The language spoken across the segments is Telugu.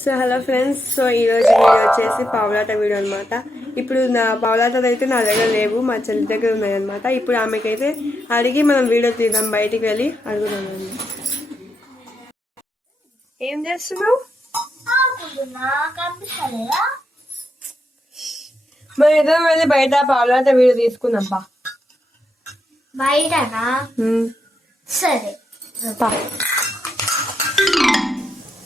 సో హలో ఫ్రెండ్స్, సో ఈరోజు వీడియో వచ్చేసి పావులాట వీడియో అనమాట. ఇప్పుడు నా పావులాటలు అయితే నా దగ్గర లేవు, మా చెల్లి దగ్గర ఉన్నాయి అనమాట. ఇప్పుడు ఆమెకైతే అడిగి మనం వీడియో తీద్దాం, బయటికి వెళ్ళి అడుగుదాం. ఏం చేస్తున్నావు? మరి ఇద్దరం వెళ్ళి బయట పావులాట వీడియో తీసుకుందాం. బయటనా? సరే.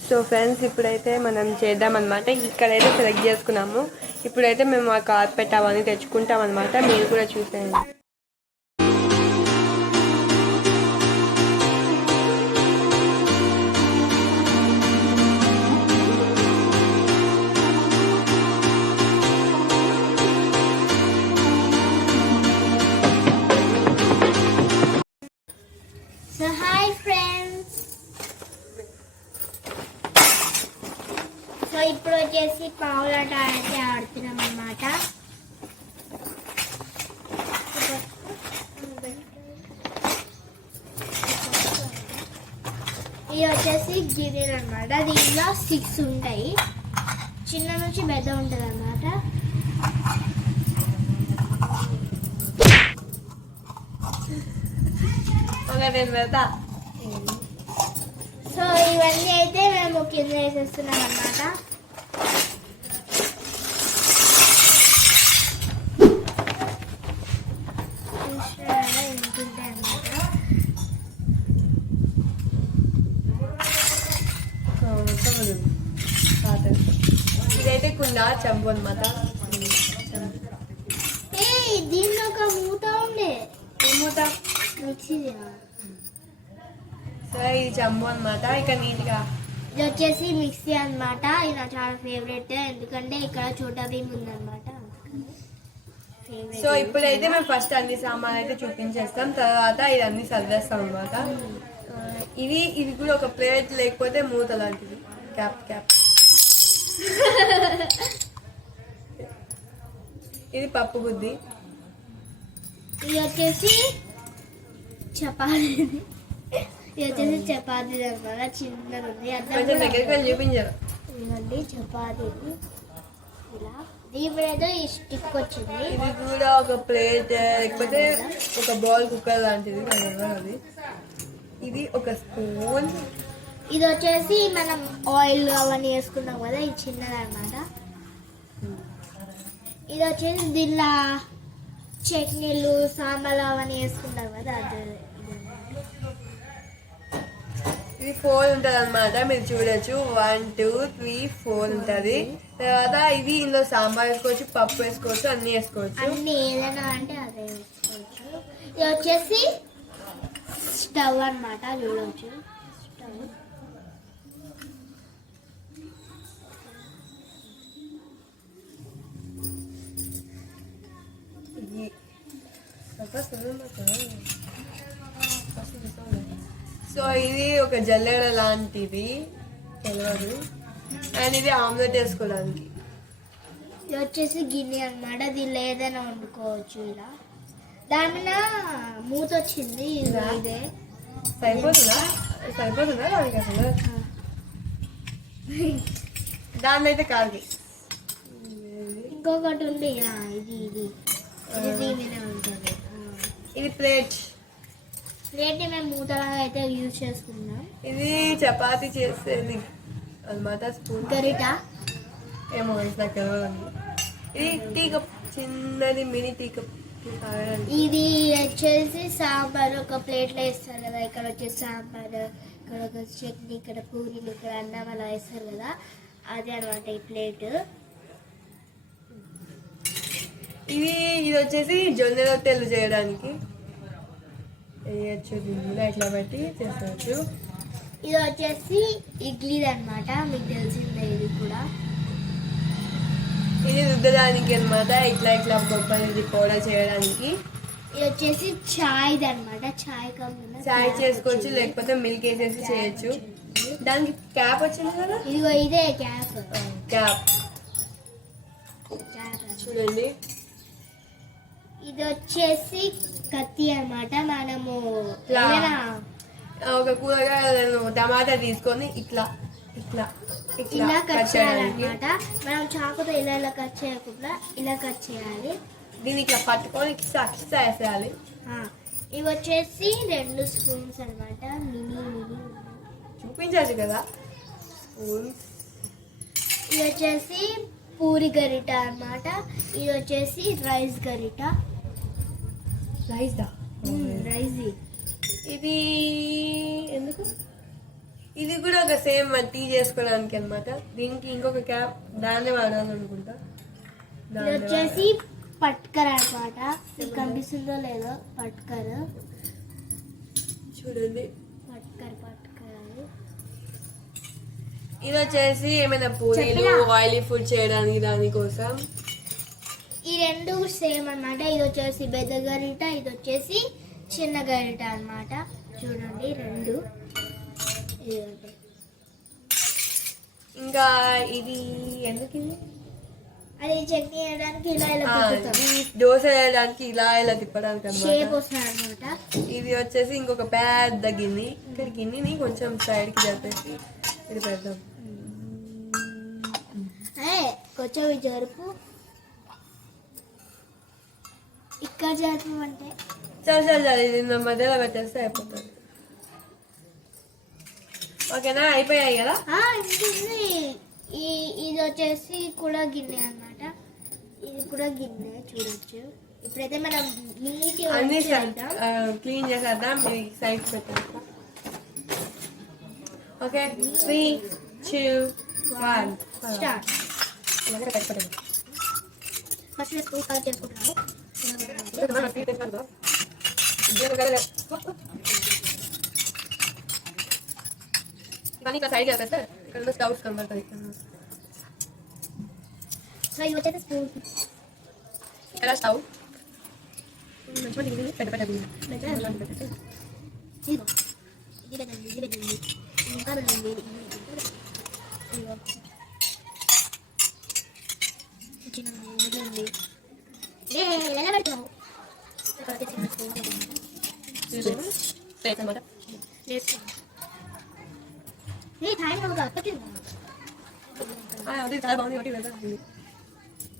సో ఫ్రెండ్స్, ఇప్పుడైతే మనం చేద్దామన్నమాట. ఇక్కడైతే సెలెక్ట్ చేసుకున్నాము. ఇప్పుడైతే మేము ఆ కార్పెట్ అవన్నీ తెచ్చుకుంటాం అనమాట. మీరు కూడా చూసేయండి. సో హాయ్ ఫ్రెండ్స్, సో ఇప్పుడు వచ్చేసి పావులాట అయితే ఆడుతున్నాం అన్నమాట. ఇది వచ్చేసి గిన్నెలు అనమాట. దీనిలో 6 ఉంటాయి, చిన్న నుంచి పెద్ద ఉంటుంది అన్నమాట. సో ఇవన్నీ అయితే మేము కింద వేసేస్తున్నాం అన్నమాట. ఇదైతే కుండ చెంబు అనమాట. దీన్ని ఒక మూత ఉండే మూత మిక్సీ. సో ఇది చెంబు అనమాట. ఇక నీట్గా ఇది వచ్చేసి మిక్సీ అనమాట. ఇది నా చాలా ఫేవరెట్, ఎందుకంటే ఇక్కడ చోటా భీమ్ ఉందన్నమాట. సో ఇప్పుడైతే మేము ఫస్ట్ అన్ని సామాన్లు అయితే చూపించేస్తాం, తర్వాత ఇది అన్ని సర్దేస్తాం అనమాట. ఇది కూడా ఒక ప్లేట్, లేకపోతే మూత లాంటిది. క్యాప్ ఇది పప్పు బుద్ధి. ఇది వచ్చేసి చపాతీ. ఇది వచ్చేసి చపాతీ అనమాట, చిన్నది ఉంది. కొంచెం దగ్గరికి వెళ్ళి చూపించారు. ఇదండి చపాతీ. ఇలా దీనిలో ఈ స్టిక్ వచ్చింది. ఇది కూడా ఒక ప్లేట్, లేకపోతే ఒక బౌల్ కుక్కర్ లాంటిది. అది ఇది ఒక స్పూన్. ఇది వచ్చేసి మనం ఆయిల్ అవన్నీ వేసుకున్నాం కదా, ఇది చిన్నది అనమాట. ఇది వచ్చేసి దీనిలో చట్నీలు సాంబార్లు అవన్నీ వేసుకుంటాం కదా, అది. ఇది 4 ఉంటుంది అనమాట. మీరు చూడొచ్చు, 1 2 3 4 ఉంటుంది. తర్వాత ఇది ఇందులో సాంబార్ వేసుకోవచ్చు, పప్పు వేసుకోవచ్చు, అన్ని వేసుకోవచ్చు. అన్ని ఏదైనా అంటే అదే వేసుకోవచ్చు. ఇది వచ్చేసి స్టవ్ అనమాట, చూడవచ్చు. స్టవ్ సో ఇది ఒక జల్లెడ లాంటిది, తెలియదు. అండ్ ఇది ఆమ్లెట్ వేసుకోవడానికి. ఇది వచ్చేసి గిన్నె అనమాట. దీనిలో ఏదైనా వండుకోవచ్చు. ఇలా దాని మీద మూత వచ్చింది. ఇదే సరిపోతుందా దానికి అసలు? దాని అయితే కాదు. ఇంకొకటి ఉంది, ఇది ఇది ఇది దీని మీద ఉంటుంది. ఇది ప్లేట్ మేము మూతలాగా అయితే యూజ్ చేసుకున్నాం. ఇది చపాతీ చేసేది అనమాట. స్పూన్ గరిట ఏమో నాకు తెలియదు. ఇది టీ కప్, చిన్నది మినీ టీ కప్. ఇది వచ్చేసి సాంబార్ ఒక ప్లేట్లో వేస్తారు కదా. ఇక్కడ వచ్చేసి సాంబార్, ఇక్కడ ఒక చట్నీ, ఇక్కడ పూరీలు, ఇక్కడ అన్నం అలా వేస్తారు కదా, అదే అనమాట ఈ ప్లేట్. ఇది వచ్చేసి జొన్న రొట్టెలు చేయడానికి వేయచ్చు. దీన్ని ఇట్లా బట్టి చేసుకోవచ్చు. ఇది వచ్చేసి ఇడ్లీది అనమాట, మీకు తెలిసిందే. ఇది కూడా ఇది రుద్దడానికి అనమాట. ఇట్లా బొబ్బలు పౌడర్ చేయడానికి. ఇది వచ్చేసి చాయ్ది అనమాట. చాయ్ చేసుకోవచ్చు, లేకపోతే మిల్క్ వేసేసి చేయొచ్చు. దానికి క్యాప్ వచ్చింది కదా, ఇదిగో ఇదే క్యాప్. చూడండి. ఇది వచ్చేసి కత్తి అన్నమాట. మనము ఒక కూరగాయలను టమాటా తీసుకొని ఇట్లా ఇట్లా ఇలా కట్ చేయాలన్నమాట. మనం చాకుతో ఇలా కట్ చేయకుండా ఇలా కట్ చేయాలి. దీన్ని ఇట్లా పట్టుకొని కిస్సా వేసేయాలి. ఇవి వచ్చేసి 2 స్పూన్స్ అనమాట. మినీ చూపించాలి కదా స్పూన్స్. ఇది వచ్చేసి పూరి గరిట అన్నమాట. ఇది వచ్చేసి రైస్ గరిట. రైస్ ఇది ఎందుకు? ఇది కూడా ఒక సేమ్ టీ చేసుకోవడానికి అన్నమాట. దీనికి ఇంకొక క్యాప్ దాన్నే వాడాలి అనుకుంటా. ఇది వచ్చేసి పట్కర్ అన్నమాట. మీకు కనిపిస్తుందో లేదో పట్కర్. చూడండి పట్కర్ అది. ఇది వచ్చేసి ఏమైనా పూరీలు ఆయిలీ ఫుడ్ చేయడానికి దానికోసం. ఈ 2 సేమ్ అన్నమాట. ఇది వచ్చేసి పెద్ద గరిట, ఇది వచ్చేసి చిన్న గరిట అన్నమాట. చూడండి 2. ఇంకా ఇది ఎందుకు? ఇది అది చట్నీ వేయడానికి ఇలా దోశ వేయడానికి ఇలా తిప్పడానికి షేప్ వస్తుంది అనమాట. ఇది వచ్చేసి ఇంకొక పెద్ద గిన్నె. ఇక్కడ గిన్నెని కొంచెం సైడ్ కి జరిపేసి ఇది పెడదాం. కొంచెం జరుపు. ఇక్కడ జరుపు అంటే చాలా ఇది మధ్యలో పెట్టేస్తే అయిపోతుంది. ఓకేనా? అయిపోయాయి కదా. ఇది వచ్చేసి కూడా గిన్నె అన్నమాట. ఇది కూడా గిన్నె చూడొచ్చు. ఇప్పుడైతే మనం అన్ని క్లీన్ చేసేద్దాం. సైడ్ పెట్టేస్తాం. Okay 3, 2, 1 start. First school colour చేసుకుంటున్నాము. ఇవన్నీ ఇక్కడ సైడ్ చేస్తే ఇక్కడ స్టవ్స్ కనబడతాయి. సో ఇది వచ్చేసి స్పూన్. ఇక్కడ స్టవ్ పెద్ద ఇంకా వెళ్ళండి. ఎలా పెడుతున్నావు?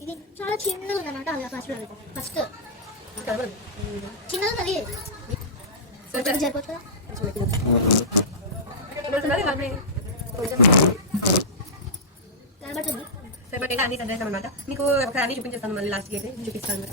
ఇది చాలా చిన్నగా ఉందన్నమాట. అలా ఫస్ట్ చిన్నగా ఉంది. సరిపోతుందా? కనబడుతుంది. సరిపడేగా అన్ని సరిచేస్తాం అనమాట. మీకు ఒకసారి అన్ని చూపించేస్తాను. మళ్ళీ లాస్ట్కి అయితే చూపిస్తాను.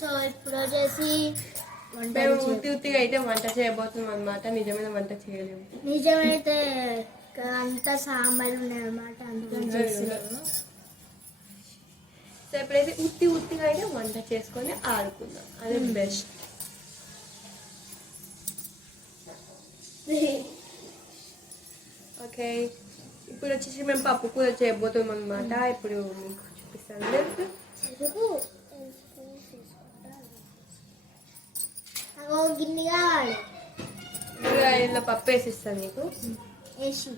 సో ఇప్పుడు వచ్చేసి మేము ఉత్తిగా అయితే వంట చేయబోతున్నాం అనమాట. నిజమైన వంట చేయలేము. నిజమైతే అంతా సాంబార్ ఉన్నాయన్నమాట. అందుకని చేస్తున్నాము. సో ఎప్పుడైతే ఉత్తిగా అయితే వంట చేసుకొని ఆడుకుందాం. అదే బెస్ట్. ఓకే ఇప్పుడు వచ్చేసి మేము పప్పు కూర చేయబోతున్నాం అనమాట. ఇప్పుడు మీకు చూపిస్తాను. గిన్నె కావాలి. ఇలా పప్పు వేసిస్తాను నీకు. వేసి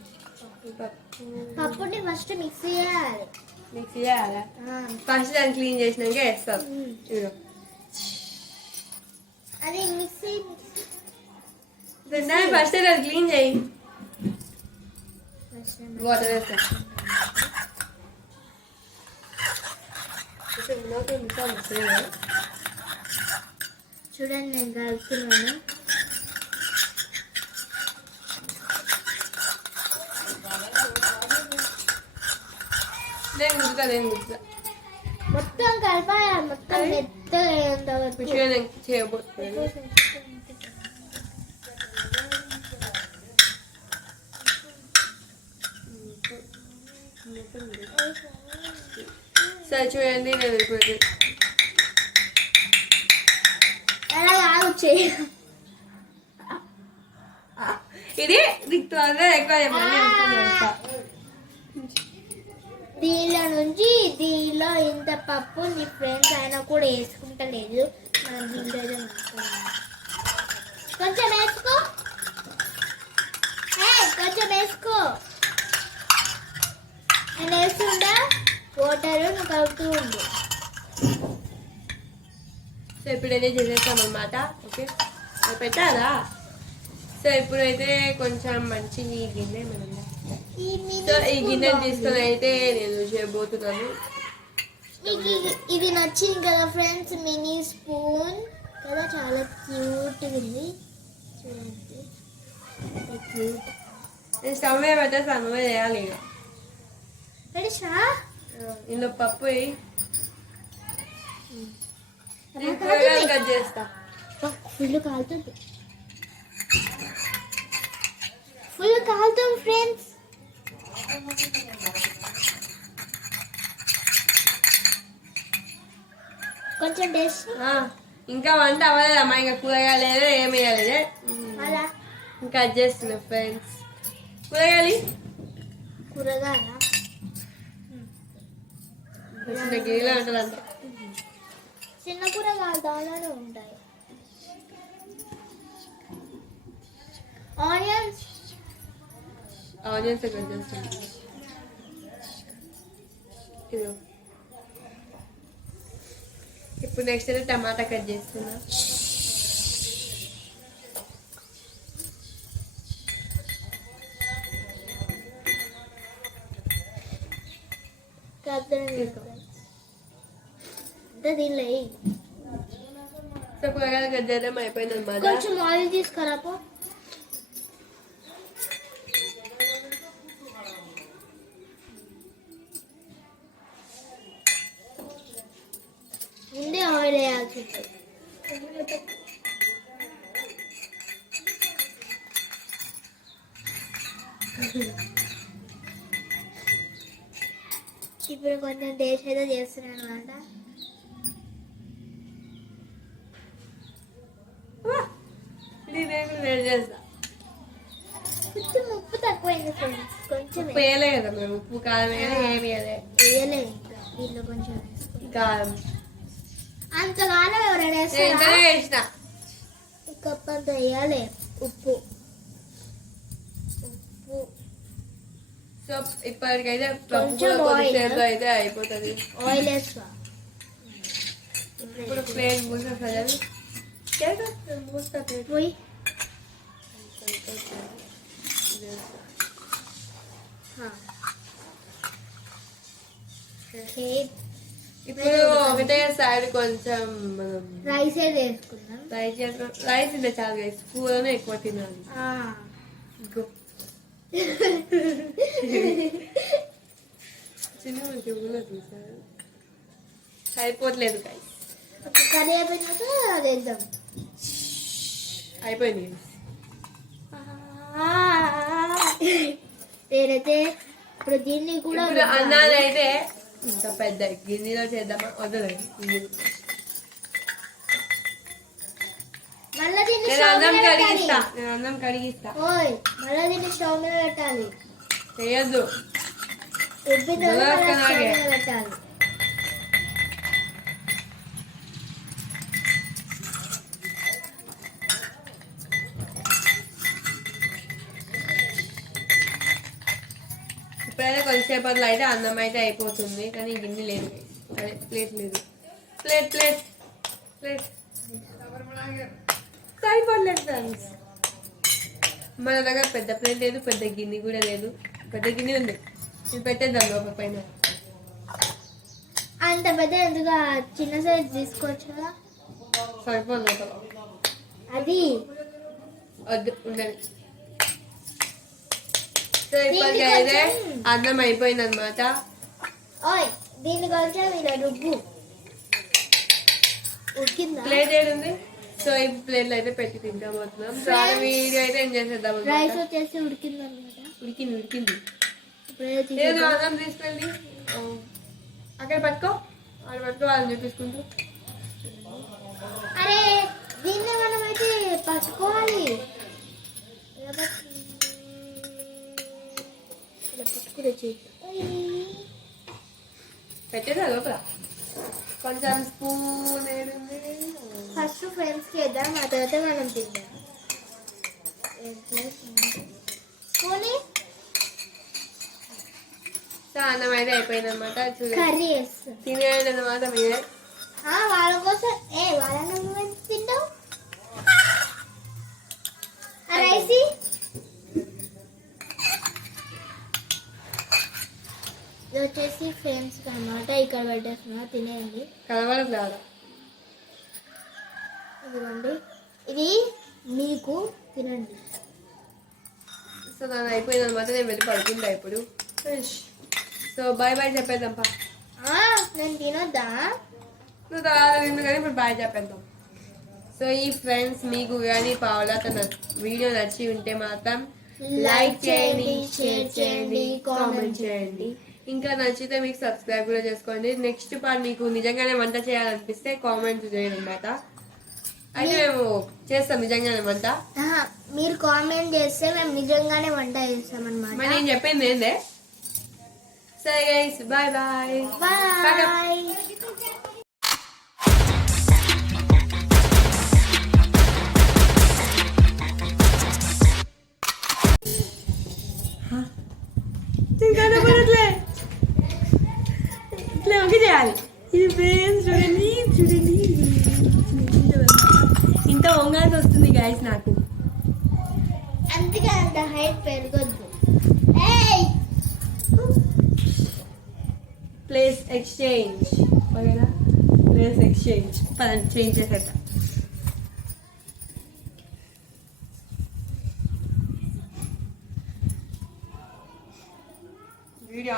పప్పుని ఫస్ట్ మిక్సీ చేయాలి. మిక్సీ చేయాలా? ఫస్ట్ దాన్ని క్లీన్ చేసినాక వేస్తాం. అది మిక్సీ దాన్ని ఫస్ట్ దాన్ని క్లీన్ చేయి. వాటర్ వేస్తా. చూడండి నేను కలుపుతున్నాను. మొత్తం కలపాలి. మొత్తం మెత్తగా చేయబోతున్నాను. సరే చూడండి నేను ఇప్పుడు ఇది త్వరగా ఎక్కువ దీనిలో ఇంత పప్పు నీ ఫ్రెండ్స్ అయినా కూడా వేసుకుంటలేదు. మనం దీంట్లో కొంచెం వేసుకో, కొంచెం వేసుకో. నేను వేస్తుండా వాటర్ నువ్వు కలుపుతూ ఉండు. సో ఇప్పుడైతే చేసేస్తాం అనమాట. ఓకే, అది పెట్టాలా? సో ఇప్పుడైతే కొంచెం మంచి గిన్నె మనం, సో ఈ గిన్నె తీసుకొని అయితే నేను చేయబోతున్నాను. మీకు ఇది నచ్చింది కదా ఫ్రెండ్స్, మినీ స్పూన్ కదా, చాలా క్యూట్ ఉంది చూడండి. క్యూట్. నేను స్టవ్ మీద పెట్టేసి స్టవ్ మీద వేయాలి. ఇక రెడీషా? ఇందులో పప్పు వేయి, కూరగాయలు కట్ చేస్తా. ఫుల్ కాలుతుంది, ఫుల్ కాలుతుంది ఫ్రెండ్స్. కొంచెం టేస్ట్. ఇంకా వంట అవ్వలేదమ్మా, ఇంకా కూరగాయలు లేదు, ఏమి వేయలేదే. అలా ఇంకా కట్ చేస్తున్నా ఫ్రెండ్స్. కూరగాయలు చిన్న గిన్నెలో ఉంటుందంట. చిన్న కూరగాయలు దానిలోనే ఉంటాయి. ఆనియన్స్ కట్ చేస్తున్నా. ఇప్పుడు నెక్స్ట్ అయితే టమాటా కట్ చేస్తున్నా. దీనిలో సో కూరగాయలు కట్ చేయడం అయిపోయింది అనమాట. కొంచెం ఆయిల్ తీసుకురాపో. ముందే ఆయిల్ వేయాల్సి ఉంటుంది. ఇప్పుడు కొంచెం టేస్ట్ అయితే చేస్తున్నాను అనమాట. వేడి చేస్తా. కొంచెం ఉప్పు తక్కువైంది ఫ్రెండ్స్, కొంచెం వేయలే కదా మేము, ఉప్పు కారం వేయలే, ఏమి వేయలే. ఇంకా దీంట్లో కొంచెం కారం అంతగానో ఎవరైనా వేసిన కప్ అంత వేయాలి ఉప్పు. సో ఇప్పటికైతే కొంచెం చేతిలో అయితే అయిపోతుంది. ఆయిల్ వేస్తా. ఇప్పుడు ప్లేట్ మూసా సజాలి మూస్తా ప్లేట్ పోయి ఇప్పుడు ఒకటే సైడ్ కొంచెం మనం రైస్ వేసుకుందాం. రైస్ తింటే చాలా రైస్, కూరనే ఎక్కువ తినాలి. చిన్న ఊళ్ళో చూసారు అయిపోవట్లేదు. కర్రీ అయిపోయినాక అది వేద్దాం. అయిపోయింది. నేనైతే ఇప్పుడు దీన్ని కూడా అన్నాన్ని అయితే ఇంకా పెద్ద గిన్నెలో చేద్దామా? వదలండి. మళ్ళీ దీన్ని నేను అన్నం కడిగిస్తా. మళ్ళీ దీన్ని స్టవ్ మీద పెట్టాలి. చేయొద్దు, పెట్టాలి. ఇప్పుడైతే కొద్దిసేపట్లో అయితే అన్నం అయితే అయిపోతుంది, కానీ గిన్నె లేదు. అదే ప్లేట్ లేదు. ప్లేట్ ప్లేట్ ప్లేట్ సరిపోలేదు ఫ్రెండ్స్. మన దగ్గర పెద్ద ప్లేట్ లేదు, పెద్ద గిన్నె కూడా లేదు. పెద్ద గిన్నె ఉంది, ఇది పెట్టేద్దాం లోపల పైన. అంత పెద్ద ఎందుకు, చిన్న సైజ్ తీసుకోవచ్చు కదా. సరిపోదు లోపల, అది వద్దు ఉండదు. సో ఇప్పటికైతే అన్నం అయిపోయింది అనమాట. దీన్ని కొంచెం ఇలా రుబ్బు. ఉడికిందా? ప్లేట్ ఏది ఉంది? సో ఈ ప్లేట్లు అయితే పెట్టి తింటామవుతున్నాం. సో ఆ వీడియో అయితే ఎంజాయ్ చేద్దాం. రైస్ వచ్చేసి ఉడికింది అనమాట. ఉడికింది. నేను అన్నం తీసుకెళ్ళి అక్కడ పట్టుకో, అక్కడ పట్టుకో, వాళ్ళని చూపించుకుంటూ. అరే దీన్ని మనం అయితే పట్టుకోవాలి. పట్టుకునే పెట్టేదా లోపల కొంచెం స్పూన్ ఏడుంది. ఫస్ట్ ఫ్రెండ్స్కి వేద్దాం, ఆ తర్వాత మనం తిందాం. స్పూని సో అన్నం అయితే అయిపోయిందన్నమాట. కర్రీ వేస్తాం తినేయండి అన్నమాట మీరే. వాళ్ళ కోసం వాళ్ళ తింటాం రైస్. ఇది వచ్చేసి ఫ్రెండ్స్ అన్నమాట, ఇక్కడ పెట్టేస్తున్నా తినేయండి. కలవడం ఇదిగోండి, ఇది మీకు తినండి. సో దాని అయిపోయింది అనమాట. నేను వెళ్ళి పడుకుంటా ఇప్పుడు. సో బాయ్ బాయ్ చెప్పేద్దాంపా. నేను తినొద్దా? నువ్వు తర్వాత తిందు కానీ ఇప్పుడు బాయ్ చెప్పేద్దాం. సో ఈ ఫ్రెండ్స్ మీకు కానీ పావులాతో వీడియో నచ్చి ఉంటే మాత్రం లైక్ చేయండి, షేర్ చేయండి, కామెంట్ చేయండి. ఇంకా నచ్చితే మీకు సబ్స్క్రైబ్ కూడా చేసుకోండి. నెక్స్ట్ పార్ట్ మీకు నిజంగానే వంట చేయాలనిపిస్తే కామెంట్ చేయండి అన్నమాట. అయితే మేము చేస్తాం నిజంగానే వంట. మీరు కామెంట్ చేస్తే మేము నిజంగానే వంట చేస్తాం అన్నమాట. మరి నేను చెప్పింది ఏందే? సరే గైస్, బాయ్ బాయ్ బాయ్. ఇట్లా ఓకే చేయాలి. ఇది ఫ్రెండ్స్ చూడండి చూడండి, ఇంత వంగాల్సి వస్తుంది గైస్ నాకు. అందుకే అంత హైట్ పెరగొద్దు. ప్లేస్ ఎక్స్చేంజ్ ఓకేనా? ప్లేస్ ఎక్స్చేంజ్ పదండి, చేంజ్ చేసేద్దాం. వీడియో